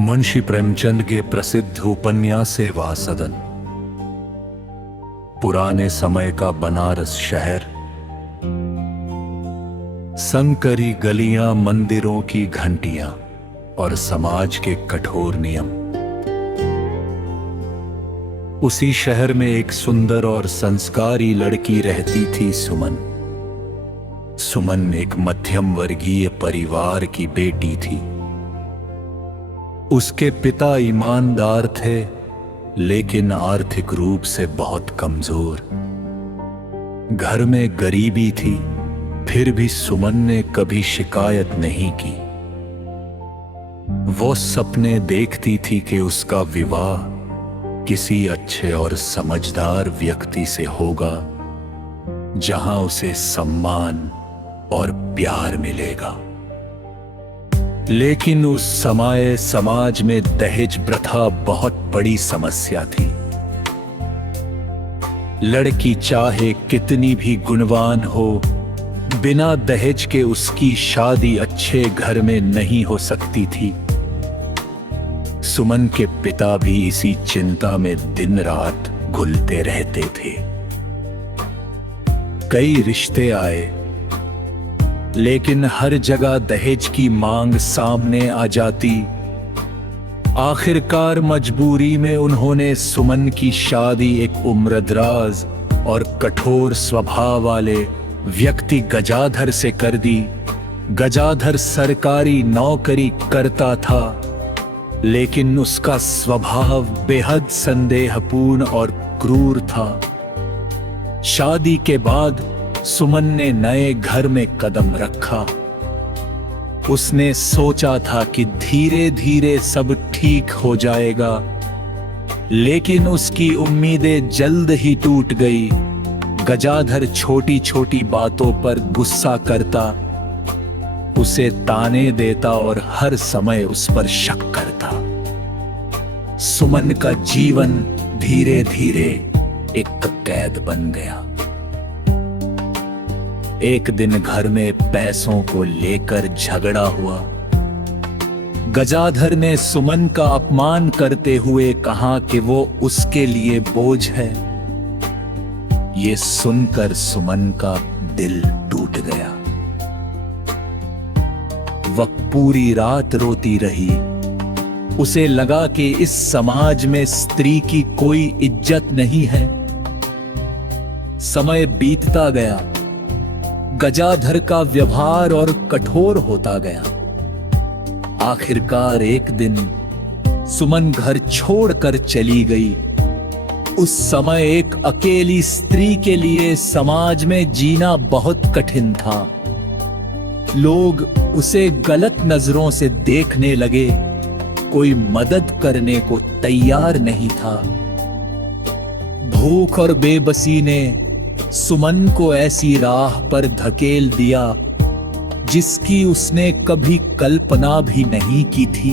मुंशी प्रेमचंद के प्रसिद्ध उपन्यास सेवा सदन। पुराने समय का बनारस शहर, संकरी गलियां, मंदिरों की घंटियां और समाज के कठोर नियम। उसी शहर में एक सुंदर और संस्कारी लड़की रहती थी, सुमन। सुमन एक मध्यम वर्गीय परिवार की बेटी थी। उसके पिता ईमानदार थे, लेकिन आर्थिक रूप से बहुत कमजोर। घर में गरीबी थी, फिर भी सुमन ने कभी शिकायत नहीं की। वो सपने देखती थी कि उसका विवाह किसी अच्छे और समझदार व्यक्ति से होगा, जहां उसे सम्मान और प्यार मिलेगा। लेकिन उस समय समाज में दहेज प्रथा बहुत बड़ी समस्या थी। लड़की चाहे कितनी भी गुणवान हो, बिना दहेज के उसकी शादी अच्छे घर में नहीं हो सकती थी। सुमन के पिता भी इसी चिंता में दिन रात घुलते रहते थे। कई रिश्ते आए, लेकिन हर जगह दहेज की मांग सामने आ जाती। आखिरकार मजबूरी में उन्होंने सुमन की शादी एक उम्रदराज और कठोर स्वभाव वाले व्यक्ति गजाधर से कर दी। गजाधर सरकारी नौकरी करता था, लेकिन उसका स्वभाव बेहद संदेहपूर्ण और क्रूर था। शादी के बाद सुमन ने नए घर में कदम रखा। उसने सोचा था कि धीरे धीरे सब ठीक हो जाएगा, लेकिन उसकी उम्मीदें जल्द ही टूट गई। गजाधर छोटी छोटी बातों पर गुस्सा करता, उसे ताने देता और हर समय उस पर शक करता। सुमन का जीवन धीरे धीरे एक कैद बन गया। एक दिन घर में पैसों को लेकर झगड़ा हुआ। गजाधर ने सुमन का अपमान करते हुए कहा कि वो उसके लिए बोझ है। ये सुनकर सुमन का दिल टूट गया। वह पूरी रात रोती रही। उसे लगा कि इस समाज में स्त्री की कोई इज्जत नहीं है। समय बीतता गया। गजाधर का व्यवहार और कठोर होता गया। आखिरकार एक दिन सुमन घर छोड़कर चली गई। उस समय एक अकेली स्त्री के लिए समाज में जीना बहुत कठिन था। लोग उसे गलत नजरों से देखने लगे। कोई मदद करने को तैयार नहीं था। भूख और बेबसी ने सुमन को ऐसी राह पर धकेल दिया जिसकी उसने कभी कल्पना भी नहीं की थी।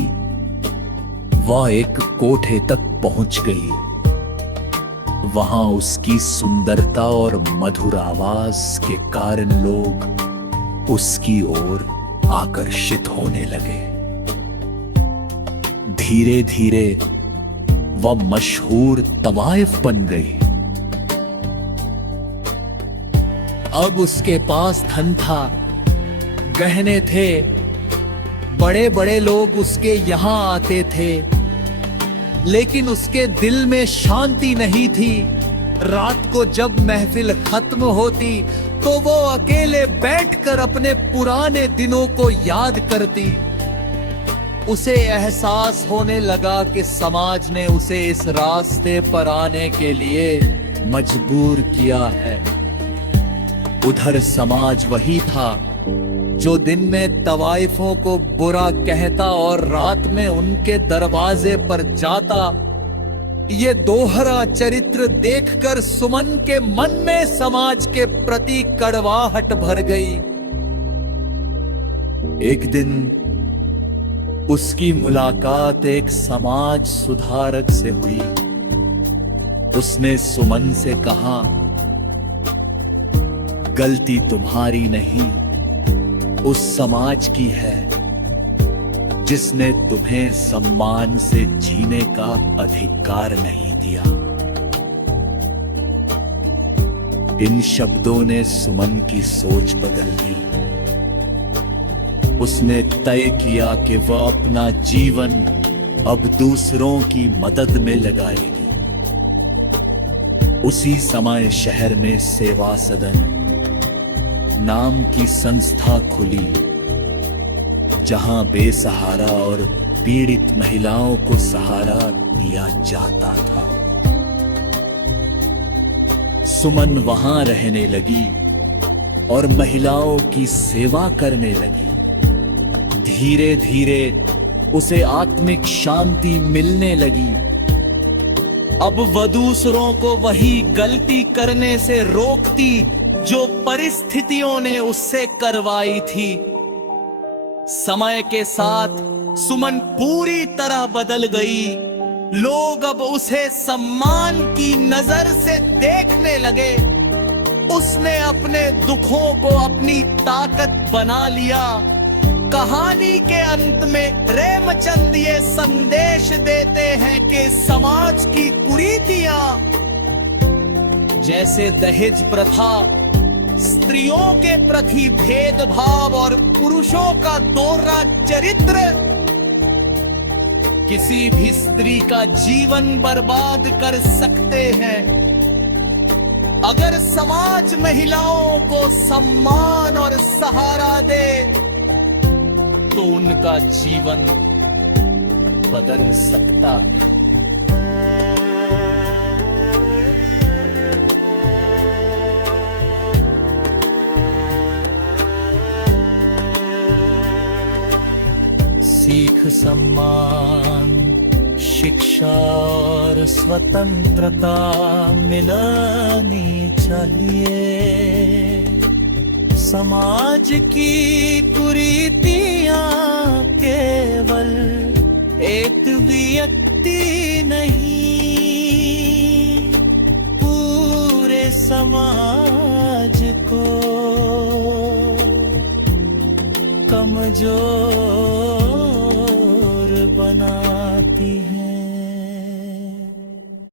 वह एक कोठे तक पहुंच गई। वहां उसकी सुंदरता और मधुर आवाज के कारण लोग उसकी ओर आकर्षित होने लगे। धीरे धीरे वह मशहूर तवाइफ बन गई। अब उसके पास धन था, गहने थे। बड़े बड़े लोग उसके यहां आते थे, लेकिन उसके दिल में शांति नहीं थी। रात को जब महफिल खत्म होती तो वो अकेले बैठकर अपने पुराने दिनों को याद करती। उसे एहसास होने लगा कि समाज ने उसे इस रास्ते पर आने के लिए मजबूर किया है। उधर समाज वही था जो दिन में तवाइफों को बुरा कहता और रात में उनके दरवाजे पर जाता। ये दोहरा चरित्र देखकर सुमन के मन में समाज के प्रति कड़वाहट भर गई। एक दिन उसकी मुलाकात एक समाज सुधारक से हुई। उसने सुमन से कहा, गलती तुम्हारी नहीं, उस समाज की है जिसने तुम्हें सम्मान से जीने का अधिकार नहीं दिया। इन शब्दों ने सुमन की सोच बदल दी। उसने तय किया कि वह अपना जीवन अब दूसरों की मदद में लगाएगी। उसी समय शहर में सेवा सदन नाम की संस्था खुली, जहां बेसहारा और पीड़ित महिलाओं को सहारा दिया जाता था। सुमन वहां रहने लगी और महिलाओं की सेवा करने लगी। धीरे धीरे उसे आत्मिक शांति मिलने लगी। अब वह दूसरों को वही गलती करने से रोकती जो परिस्थितियों ने उससे करवाई थी। समय के साथ सुमन पूरी तरह बदल गई। लोग अब उसे सम्मान की नजर से देखने लगे। उसने अपने दुखों को अपनी ताकत बना लिया। कहानी के अंत में प्रेमचंद ये संदेश देते हैं कि समाज की कुरीतियां जैसे दहेज प्रथा, स्त्रियों के प्रति भेदभाव और पुरुषों का दोहरा चरित्र किसी भी स्त्री का जीवन बर्बाद कर सकते हैं। अगर समाज महिलाओं को सम्मान और सहारा दे तो उनका जीवन बदल सकता है। सीख, सम्मान, शिक्षा और स्वतंत्रता मिलनी चाहिए। समाज की कुरीतियां केवल एक व्यक्ति नहीं, पूरे समाज को कमजोर